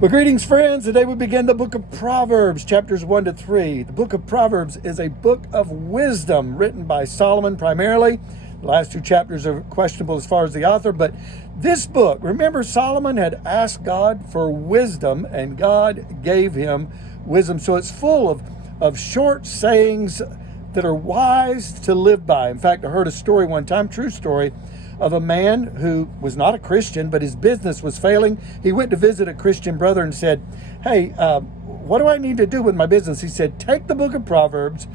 Well, greetings, friends. Today we begin the book of Proverbs, chapters 1 to 3. The book of Proverbs is a book of wisdom written by Solomon primarily. The last two chapters are questionable as far as the author, but this book, remember, Solomon had asked God for wisdom, and God gave him wisdom. So it's full of short sayings that are wise to live by. In fact, I heard a story one time, true story, of a man who was not a Christian, but his business was failing. He went to visit a Christian brother and said, hey, what do I need to do with my business? He said, take the book of Proverbs,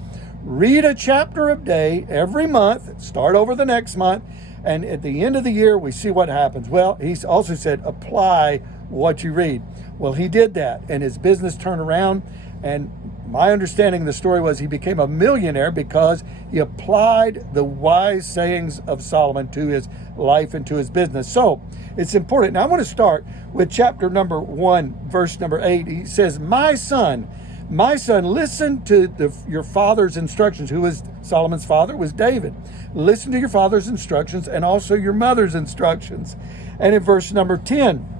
read a chapter a day every month, start over the next month, and at the end of the year, we see what happens. Well, he also said, apply what you read. Well, he did that, and his business turned around, and my understanding of the story was he became a millionaire because he applied the wise sayings of Solomon to his life and to his business. So it's important. Now I want to start with chapter number 1, verse number 8. He says, my son, listen to your father's instructions. Who was Solomon's father? It was David. Listen to your father's instructions and also your mother's instructions. And in verse number 10,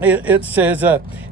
it says,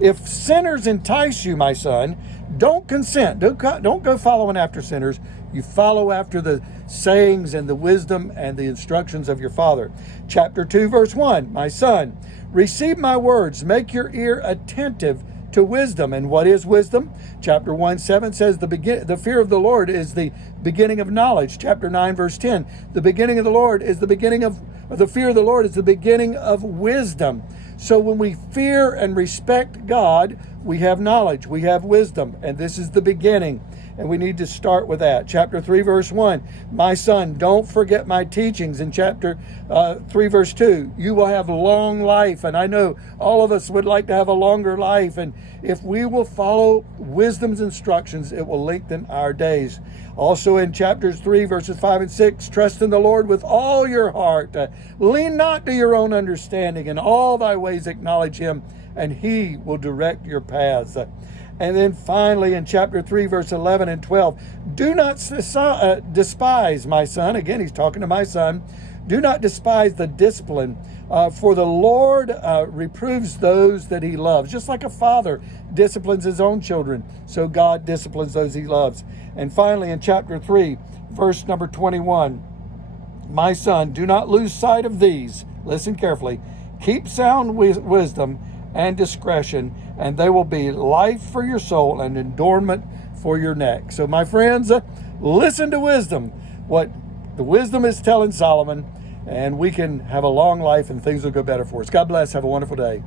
if sinners entice you, my son, don't consent. Don't go following after sinners. You follow after the sayings and the wisdom and the instructions of your father. Chapter 2, verse 1, my son, receive my words. Make your ear attentive to wisdom. And what is wisdom? Chapter 1:7 says the fear of the Lord is the beginning of knowledge. Chapter 9, verse 10, the beginning of the Lord is the beginning of, the fear of the Lord is the beginning of wisdom. So when we fear and respect God, we have knowledge, we have wisdom, and this is the beginning. And we need to start with that. Chapter 3, verse 1, my son, don't forget my teachings. In chapter 3, verse 2, you will have long life. And I know all of us would like to have a longer life. And if we will follow wisdom's instructions, it will lengthen our days. Also in chapters 3, verses 5 and 6, trust in the Lord with all your heart. Lean not to your own understanding. In all thy ways acknowledge him, and he will direct your paths. And then finally in chapter 3, verse 11 and 12, do not despise, my son. Again, he's talking to my son. Do not despise the discipline, for the Lord reproves those that he loves. Just like a father disciplines his own children, so God disciplines those he loves. And finally in chapter 3, verse number 21, my son, do not lose sight of these. Listen carefully. Keep sound wisdom and discretion, and they will be life for your soul and adornment for your neck. So my friends, listen to wisdom, what the wisdom is telling Solomon, and we can have a long life and things will go better for us. God bless. Have a wonderful day.